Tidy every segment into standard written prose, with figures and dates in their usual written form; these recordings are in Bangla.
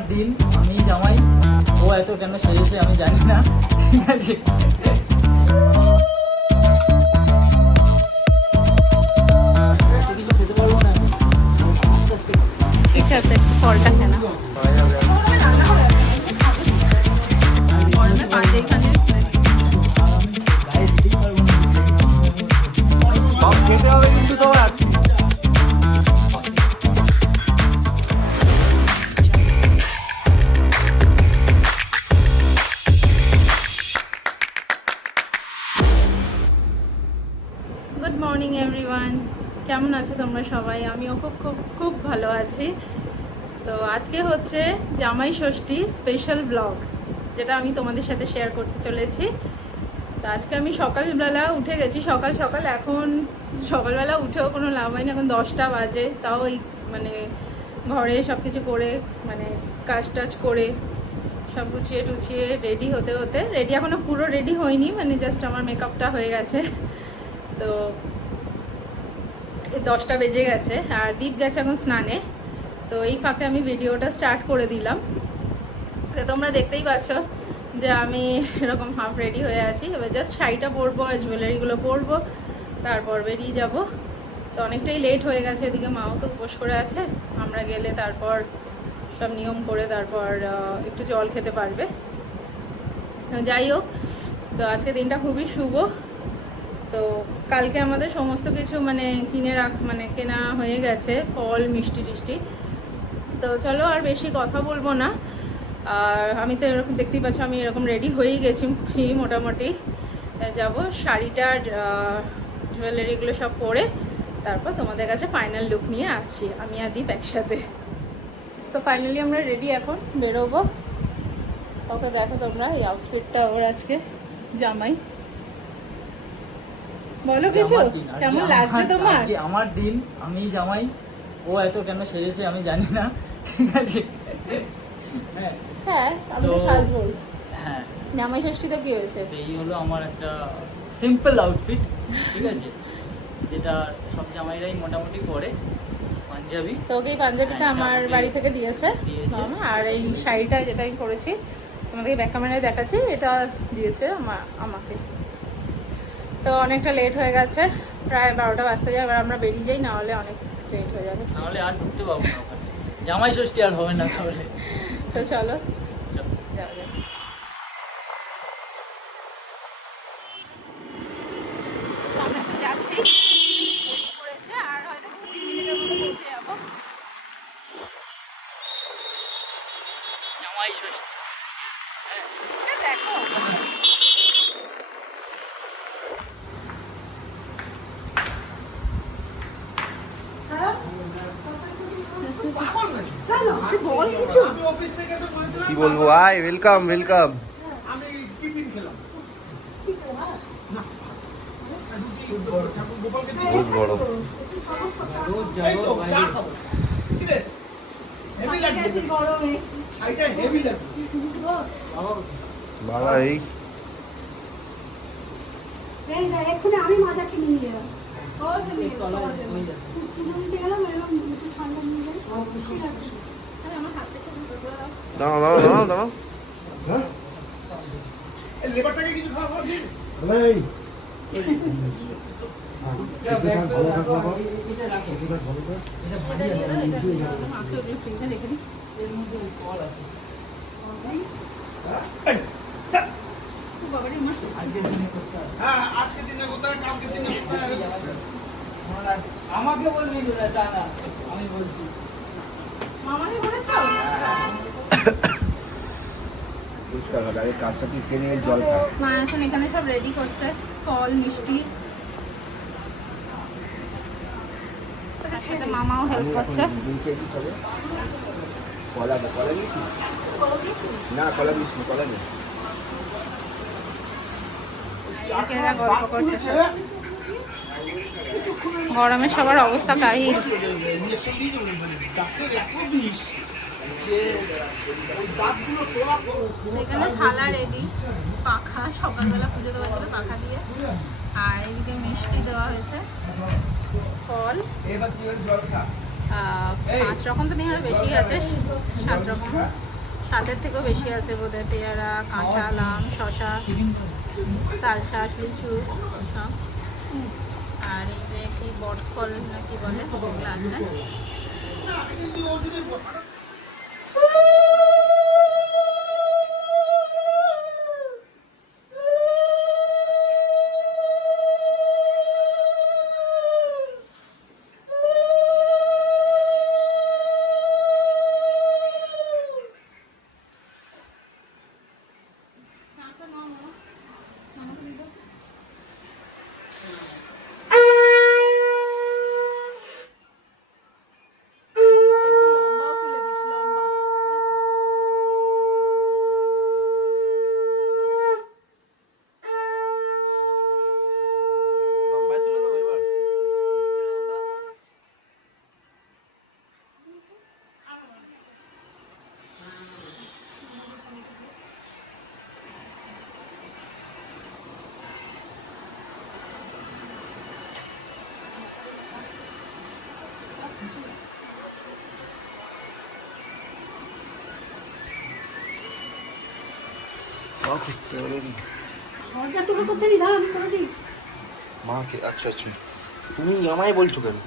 আমার দিন, আমি জামাই, ও এত কেন সেজেছে আমি জানি না, ঠিক আছে। কিছু খেতে পারবো না আমি, আস্তে আস্তে। ঠিক আছে, ফলটা খেয়ে না। গরমে পাঞ্জাবি গায়ে দিতেই পারবো না, সব খেতে হবে কিন্তু তোমার আজকে। গুড মর্নিং এভরিওয়ান, কেমন আছো তোমরা সবাই? আমিও খুব খুব খুব ভালো আছি। তো আজকে হচ্ছে জামাই ষষ্ঠী স্পেশাল ব্লগ, যেটা আমি তোমাদের সাথে শেয়ার করতে চলেছি। তো আজকে আমি সকালবেলা উঠে গেছি, সকাল সকাল। এখন সকালবেলা উঠেও কোনো লাভ হয়নি, এখন 10টা বাজে। তাও ওই মানে ঘরে সব কিছু করে, মানে কাজ টাজ করে সব গুছিয়ে টুছিয়ে রেডি হতে হতে, রেডি এখনও পুরো রেডি হয়নি, মানে জাস্ট আমার মেকআপটা হয়ে গেছে। তো 10টা বেজে গেছে, আর দীপ গেছে এখন স্নানে। তো এই ফাঁকে আমি ভিডিওটা স্টার্ট করে দিলাম। তো তোমরা দেখতেই পাচ্ছ যে আমি এরকম হাফ রেডি হয়ে আছি। এবার জাস্ট শাড়িটা পরবো আর জুয়েলারিগুলো পরবো, তারপর বেরিয়ে যাব। তো অনেকটাই লেট হয়ে গেছে, এদিকে মাও তো উপোস করে আছে। আমরা গেলে তারপর সব নিয়ম করে তারপর একটু জল খেতে পারবে। যাই হোক, তো আজকে দিনটা খুবই শুভ। তো কালকে আমাদের সমস্ত কিছু মানে মানে কেনা হয়ে গেছে, ফল মিষ্টি টিষ্টি। তো চলো আর বেশি কথা বলবো না। আর আমি তো এরকম দেখতেই পাচ্ছ, আমি এরকম রেডি হয়েই গেছি মোটামুটি। যাব শাড়িটার জুয়েলারিগুলো সব পরে তারপর তোমাদের কাছে ফাইনাল লুক নিয়ে আসছি, আমি আর দীপ একসাথে। সো ফাইনালি আমরা রেডি, এখন বেরোবো। ওকে দেখো তোমরা, এই আউটফিটটা ওর আজকে জামাই। বলো কিছু, কেমন লাগছে তোমার? আমার দিন, আমি জামাই, ও এত কেন সেজেছে আমি জানি না, ঠিক আছে। হ্যাঁ, আমি তো সাজবো। হ্যাঁ, জামাই ষষ্ঠীতে কি হয়েছে? এই হলো আমার একটা সিম্পল আউটফিট, ঠিক আছে, যেটা সব জামাইরাই মোটামুটি পরে, পাঞ্জাবি। তো ওকে এই পাঞ্জাবিটা আমার বাড়ি থেকে দিয়েছে মামা। আর এই শাড়িটা যেটা আমি পরেছি, তোমাদেরকে ব্যাক ক্যামেরায় দেখাচ্ছি, এটা দিয়েছে আমাকে। তো অনেকটা লেট হয়ে গেছে, প্রায় 12টা বাজতে যায়। এবার আমরা বেরিয়ে যাই, না হলে অনেক লেট হয়ে যাবে, নাহলে আর ঢুকতে পারবো না ওখানে, জামাই ষষ্ঠী আর হবে না তাহলে। তো চলো যাওয়া যাক। আমরা এখন যাচ্ছি, করেছে আর হয়তো 2-3 মিনিটের মধ্যে পৌঁছে যাবো। জামাই ষষ্ঠী দেখো বল কিছু। কি বলবো, আয়, ওয়েলকাম ওয়েলকাম। বহুত বড় বাবা, এই এক্ষুনি আমি মাজা কিনে নিয়ে গেলাম। দাও দাও দাও দাও। লেবারটাকে কিছু খাওয়া খাওয়া দিন। হ্যাঁ, আজকে দিনে কোথায়, কালকে দিনে কোথায়। আমাকে বলবি না, তা না, আমি বলছি মামাকে বলেছো? পরিষ্কার হবে, আগে কাজটা পিছিয়ে নিয়ে জল খাও। মা এখন এখানে সব রেডি করছে, ফল মিষ্টি। তার সাথে মামাও হেল্প করছে। কলা দিয়েছিস? না, কলা দিস নি, কলা নেই। এদিকে এরা গল্প করছে সব। গরমে সবার অবস্থা কাহিল। এখানে থালা রেডি, পাখা, সকালবেলা পুজো দেওয়ার জন্য পাখা দিয়ে। আর এদিকে মিষ্টি দেওয়া হয়েছে, ফল। 5 রকম তো নেই, আরো বেশি আছে, 7 রকম। সাতের থেকেও বেশি আছে বোধহয়, পেয়ারা, কাঁঠাল, আম, শশা, তালশাঁস, লিচু সব। আর এই যে কি বটফল না কি বলে ওগুলো আছে। লম্বায় তুলে দেবো এবার। ঘরটা তোকে করতে দিই, দাঁড়া আমি করে দিই। মাকে আচ্ছা আচ্ছা, তুমি আমায় বলছো কেন?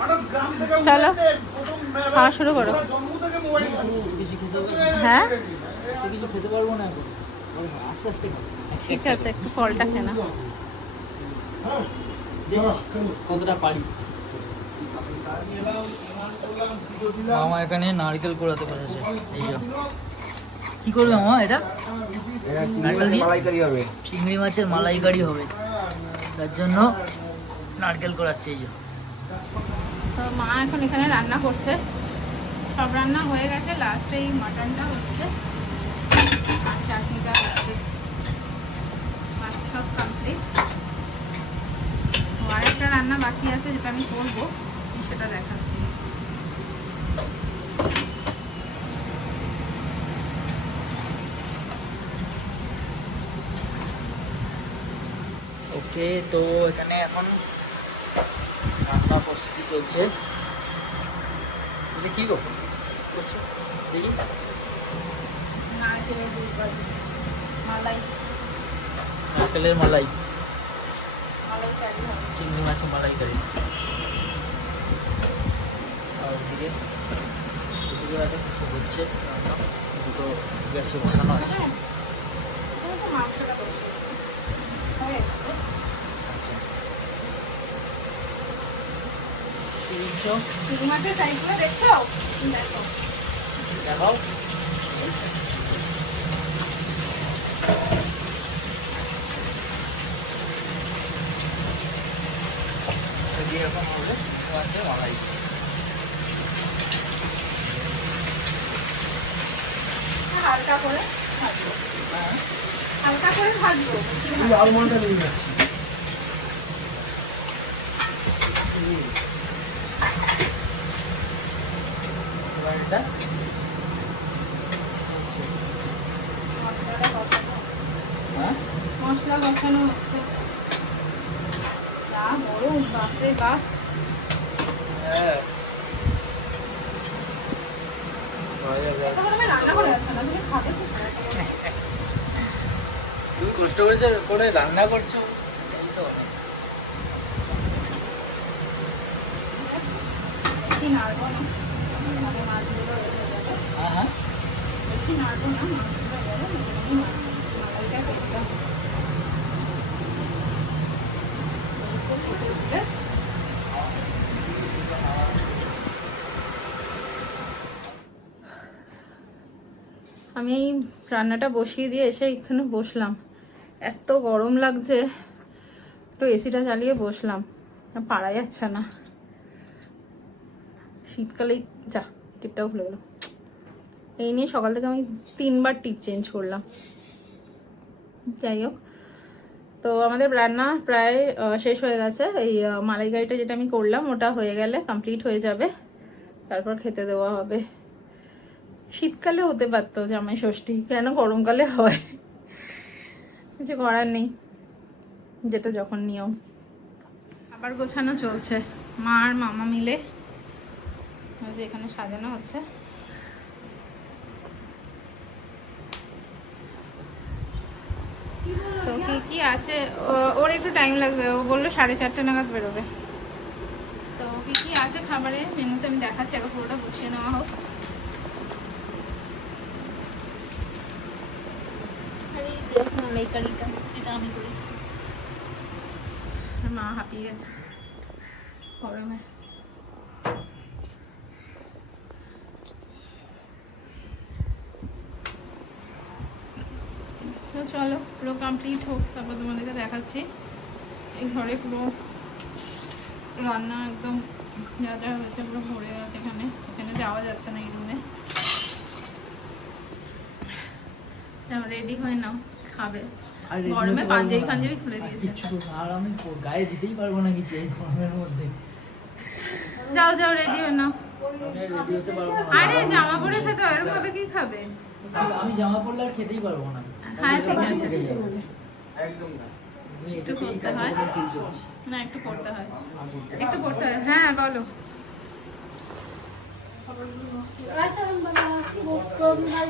হঠাৎ গ্রাম থেকে চলো প্রথম মেলা খাওয়া শুরু করো। জন্ম থেকে মোবাইল কিছু খেতে পারবো হ্যাঁ কিছু খেতে পারবো না এখন, আস্তে আস্তে খাবো। ঠিক আছে, একটু ফলটা খেয়ে নাও। দেখি কতটা পারি। মামা এখানে নারকেল কোড়াতে বসেছে, এই যে কি করবে মামা এটা? নারকেল দিয়ে মালাইকারি হবে। চিংড়ি মাছের মালাইকারি হবে, তার জন্য নারকেল কোড়াচ্ছে। এই যে তো মা এখন এখানে রান্না করছে, সব রান্না হয়ে গেছে, লাস্টে এই মাটনটা হচ্ছে আর চাটনিটা হচ্ছে, বাকি সব কমপ্লিট। আর একটা রান্না বাকি আছে যেটা আমি করবো, সেটা দেখাচ্ছি। ওকে, তো এখানে এখন রান্না প্রস্তুতি চলছে। এটা কি গো করছো দেখি? নারকেলের দুধ ভাজি, মালাই নারকেলের মালাই, মালাইকারি হবে। চিংড়ি মাছের মালাইকারি। আর ওদিকে একটা কিছু হচ্ছে রান্না, দুটো গ্যাসে বসানো আছে। হ্যাঁ, এখানে তো মাংসটা বসিয়েছি, হয়ে এসছে। চিংড়ি মাছের সাইজগুলো দেখছো? দেখো দেখাও। দিয়ে এখন হবে মাছের মালাই। হালকা করে ভাজবো, হালকা করে ভাজবো। আলমন্ডটা নিয়ে যাচ্ছি। এবার এটা হ্যাঁ মশলা কষানো হচ্ছে। যা গরম, বাপরে বাপ। হ্যাঁ এত গরমে রান্না করে যাচ্ছে না, তুমি খাবে কি? তুমি কষ্ট করে রান্না করছো, এই তো বেশি নাড়বো না, তাহলে মাছগুলো এ হয়ে যাবে। হ্যাঁ হ্যাঁ বেশি নাড়বো না, মাছগুলো গেলে মালাইটা করতে হবে। আমি এই রান্নাটা বসিয়ে দিয়ে এসে এখানে বসলাম, এত গরম লাগছে, একটু এসিটা চালিয়ে বসলাম, পারা যাচ্ছে না। শীতকালেই যা টিপটাও খুলে গেল, এই নিয়ে সকাল থেকে আমি 3বার টিপ চেঞ্জ করলাম। যাই হোক, তো আমাদের রান্না প্রায় শেষ হয়ে গেছে। এই মালাইকারিটা যেটা আমি করলাম ওটা হয়ে গেলে কমপ্লিট হয়ে যাবে, তারপর খেতে দেওয়া হবে। শীতকালে হতে পারতো জামাই ষষ্ঠী, কেন গরমকালে হয়? কিছু করার নেই, যেটা যখন নিয়ম। আবার গোছানো চলছে, মা আর মামা মিলে যে এখানে সাজানো হচ্ছে। তো কি কি আছে, ওর একটু টাইম লাগবে, ও বললো 4:30 নাগাদ বেরোবে। তো কি কি আছে খাবারে মেনুতে আমি দেখাচ্ছি, আগে পুরোটা গুছিয়ে নেওয়া হোক। আর এই যে মালাইকারিটা যেটা আমি করেছি, মা হাঁপিয়ে গেছে গরমে। তো চলো পুরো কমপ্লিট হোক, তারপর তোমাদেরকে দেখাচ্ছি। এই ঘরে পুরো রান্না একদম যা যা হয়েছে পুরো ভরে গেছে। এখানে এখানে যাওয়া যাচ্ছে না, এই রুমে। রেডি হয়ে নাও, খাবে। আর ready গরমে হতে পারবো পাঞ্জাবি না। ফাঞ্জাবি খুলে আর দিয়েছে। কিচ্ছু করবো না, আর আমি গায়ে দিতেই পারবো না কিছু এই গরমের মধ্যে। যাও যাও রেডি হয়ে নাও। আমি রেডি হতে পারবো না। আরে জামা পরে খেতে হয়, এরকম ভাবে কি খাবে? আমি জামা পরলে আর খেতেই পারবো না। হ্যাঁ ঠিক আছে, একদম না। আমি একটু এটাতেই করতে হয়। কাজে ফিল করছি। না একটু পড়তে হয়, আর করতে একটু পড়তে হয়। হ্যাঁ বলো। আচ্ছা বাবা কি বলতো ভাই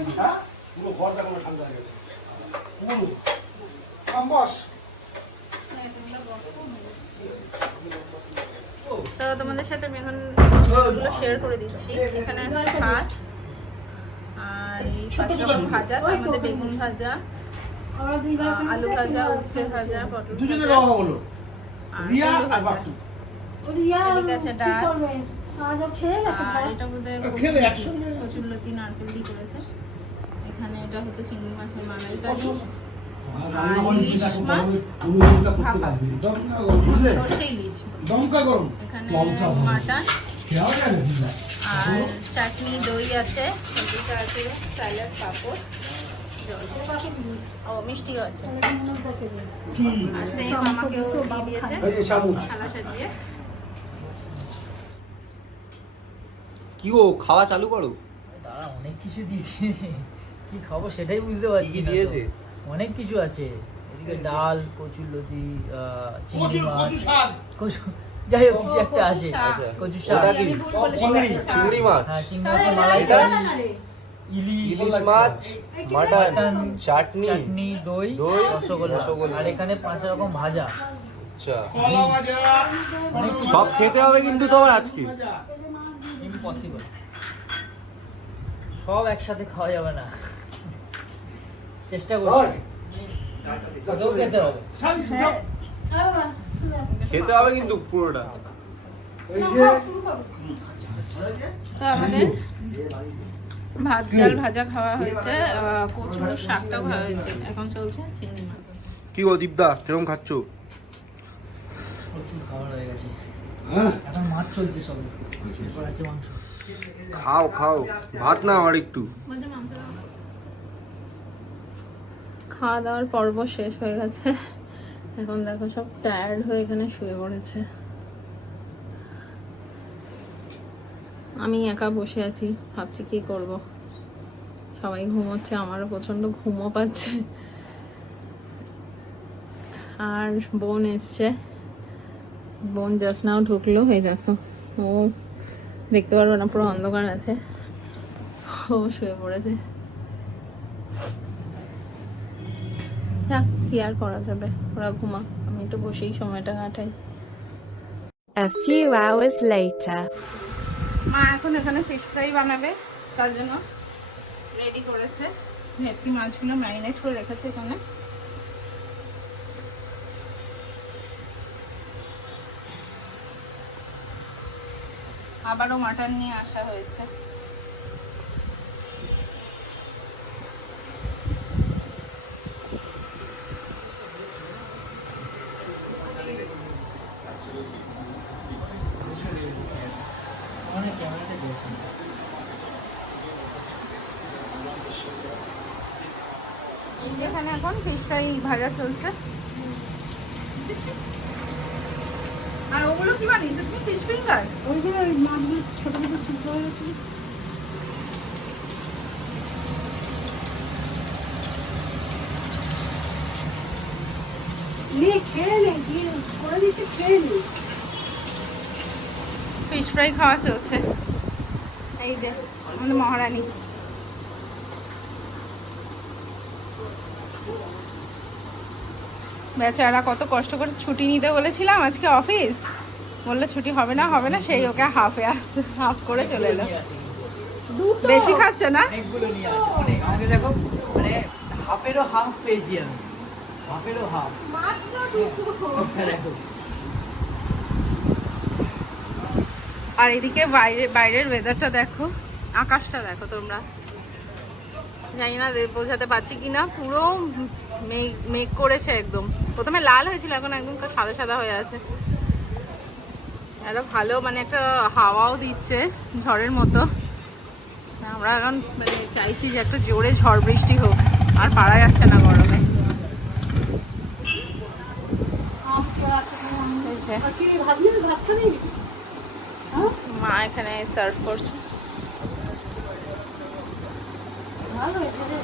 পুরো ঘর দেখো না ঠান্ডা হয়ে গেছে পুরো কাম্বাস। তো তোমাদের সাথে আমি এখন মশলাগুলো শেয়ার করে দিচ্ছি। এখানে আছে ভাত, আর এই 5 রকম ভাজা, তার মধ্যে বেগুন ভাজা, আমরা দুই ভাই আলু ভাজা, উচ্ছে ভাজা, পটল দুজনে ভাজা, বাবা বলো আর রিয়া কুমড়ো আর ভাজা। বাটু রিয়া এদিকে আছে কি ডাল। করবে? আজ ও খেয়ে গেছে আর ভাই। এটা বোধহয় খেলে একসঙ্গে কচুরলতি নারকেল দিয়ে করেছে। এখানে এটা হচ্ছে চিংড়ি মাছের মালাইকারি, আর ইলিশ মাছ ভাপা, সর্ষে ইলিশ, দমকা গরম এখানে মাটন, আর চাটনি দই আছে, সবজিটা আছে, স্যালাড, পাঁপড়, ও মিষ্টিও আছে। কি আর সেই মামাকেও দিয়ে দিয়েছে এই যে শামুক থালা সাজিয়ে। কি গো খাওয়া চালু করো? দাঁড়া, অনেক কিছু দিয়ে দিয়েছে, কি খাবো সেটাই বুঝতে পারছি কি না তো। দিয়েছে? অনেক কিছু আছে এদিকে, ডাল, কচুরলতি, চিংড়ি কচু মাছ, কচু শাক কচু, যাই হোক কিছু একটা কচু আছে। শাক। কচু ওটা শাক, কি? আমি ভুল বলেছি, চিংড়ি, শাক। চিংড়ি মাছ, হ্যাঁ চিংড়ি মাছের মালাইকারি, ইলিশ, ইলিশ মাছ, মাটন, চাটনি, চাটনি, দই, দই, রসগোল্লা, রসগোল্লা। আর এখানে 5 রকম ভাজা। আচ্ছা কলা ভাজা অনেক কিছু। সব খেতে হবে কিন্তু তোমার আজকে। ভাজা ইম্পসিবল, সব একসাথে খাওয়া যাবে না, চেষ্টা করছি, তোকেও খেতে হবে। খেতে হবে কিন্তু পুরোটা। এই যে তো আমাদের ভাত ডাল ভাজা খাওয়া হয়েছে, কচুর শাকটাও খাওয়া হয়েছে, এখন চলছে চিংড়ি মাছ। কি গো দীপদা কিরকম খাচ্ছো? প্রচুর খাবার হয়ে গেছে, হ্যাঁ এখন মাছ চলছে সবে, এরপর আছে মাংস। খাও খাও, ভাত নাও আর একটু। খাওয়া দাওয়ার পর্ব শেষ হয়ে গেছে, এখন দেখো সব টায়ার্ড হয়ে এখানে শুয়ে পড়েছে। আমি একা বসে আছি, ভাবছি কি করব। সবাই ঘুমোচ্ছে, আমারও প্রচন্ড ঘুমও পাচ্ছে। আর বোন এসছে, বোন জাস্ট নাও ঢুকলো, এই দেখো ও দেখতে পারবে না, পুরো অন্ধকার আছে, ও শুয়ে পড়েছে। যাক, কি আর করা যাবে, ওরা ঘুমা, আমি একটু বসেই সময়টা কাটাই। A few hours later. মা এখন এখানে ফিশ ফ্রাই বানাবে, তার জন্য রেডি করেছে। ভেটকি মাছগুলো ম্যারিনেট করে রেখেছে এখানে। আবারও মাটন নিয়ে আসা হয়েছে। অনেক ক্যামেরাতে দিয়েছে। এখানে এখন ফিশ ফ্রাই ভাজা চলছে। আর ওগুলো কি বানিয়েছো তুমি? Fish finger? ওই যে ওই মাছগুলো ছোট ছোট ছোট হয়ে গেছে। নে খেয়ে নে, দিয়ে করে দিচ্ছি, খেয়ে নে। ফিশ ফ্রাই খাওয়া চলছে। এই যে আমাদের মহারানী। বেচারা কত কষ্ট করে ছুটি নিতে বলেছিলাম আজকে অফিস, বললে ছুটি হবে না হবে না, সেই ওকে হাফে আসতে হাফ করে চলে এলো। বেশি খাচ্ছে না? অনেকগুলো নিয়ে আসে, অনেক। আমাকে দেখো, মানে হাফেরও হাফ পেয়েছি আমি, হাফেরও হাফ। দেখো আর এদিকে বাইরের ওয়েদারটা দেখো, আকাশটা দেখো তোমরা। জানি না বোঝাতে পারছি কিনা, পুরো মেঘ করেছে একদম। প্রথমে লাল হয়েছিল, এখন একদম সাদা সাদা হয়ে আছে। একটা ভালো মানে একটা হাওয়াও দিচ্ছে ঝড়ের মতো। আমরা এখন মানে চাইছি যে একটা জোরে ঝড় বৃষ্টি হোক, আর পারা যাচ্ছে না গরমে। আর কি রে, ভাত নিবি? ভাত খাবি? হ্যাঁ, মা এখানে সার্ভ করছে। ভালো হয়েছে রে।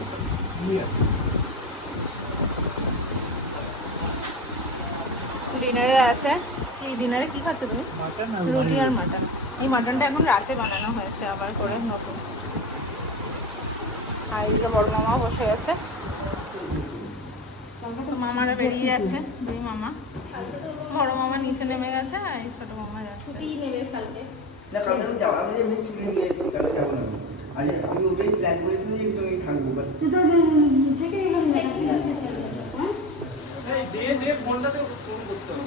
ডিনারে আছে কি? ডিনারে কি খাচ্ছ তুমি? মাটন আর রুটি আর মাটন। এই মাটনটা এখন রাতে বানানো হয়েছে আবার করে নতুন। আর এইদিকে বড় মামাও বসে গেছে, মামারা বেরিয়ে যাচ্ছে। দুই মামা, বড় মামা নিচে নেমে গেছে, আর এই ছোট মামা যাচ্ছে। না কালকে আমি যাবো, আমি এমনি ছুটি নিয়ে এসেছি, কালকে যাবো না আমি। আজ আমি ওটাই প্ল্যান করেছিলাম যে তুমি থাকবো, বাট তুই তো থেকে এখানে দে ফোনটাতে ফোন করতে হবে।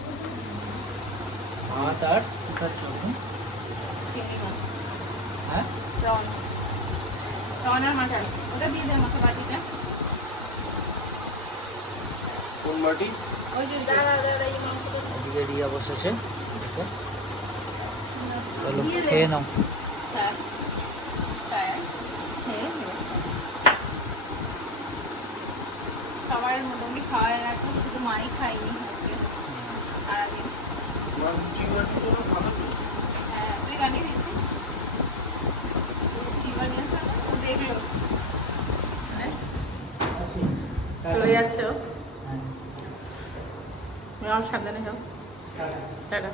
ভাত আর কি খাচ্ছ এখন? চিংড়ি মাছ, হ্যাঁ, রন আর মাটন। ওটা দিয়ে দে আমাকে বাটিটা। কোন বাটি? ওই যে এদিকে রিয়া বসেছে। ওকে, চলো খেয়ে নাও। সবার মোটামুটি খাওয়া হয়ে গেছে, শুধু মাই খাইনি আজকে সারাদিন। হ্যাঁ, তুই বানিয়ে দিয়েছিস? লুচি বানিয়েছে, ও দেখলো। চলে যাচ্ছে ও। হ্যাঁ। সাবধানে যাও। টাটা।